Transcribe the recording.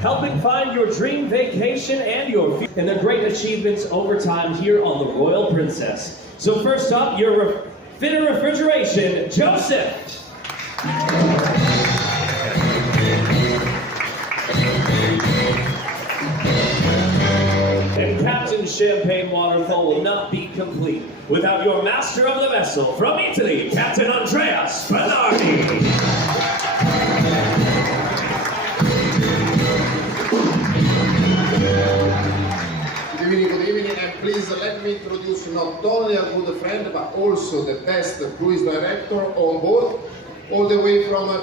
Helping find your dream vacation and your and the great achievements over time here on the Royal Princess. So first up, your fitter refrigeration, Joseph. And Captain Champagne Waterfall will not be complete without your master of the vessel from Italy, Captain Andrea Spinardi. Good evening, and please let me introduce not only a good friend, but also the best cruise director on board, all the way from